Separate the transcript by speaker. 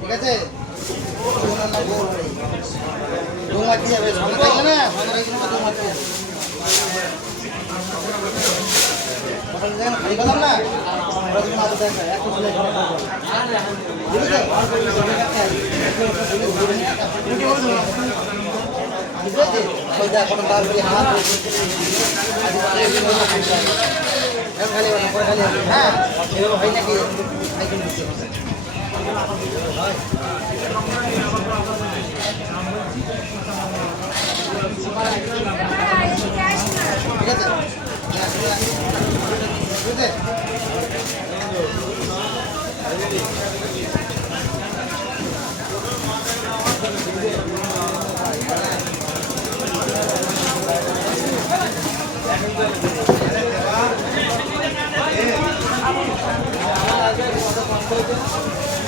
Speaker 1: ঠিক আছে দোমাটি যাবে সঙ্গে থাকলে না সঙ্গে না দোমাটি যাবে সকালে যখন হ্যাঁ এভাবে হয় নাকি ঠিক আছে? ভালো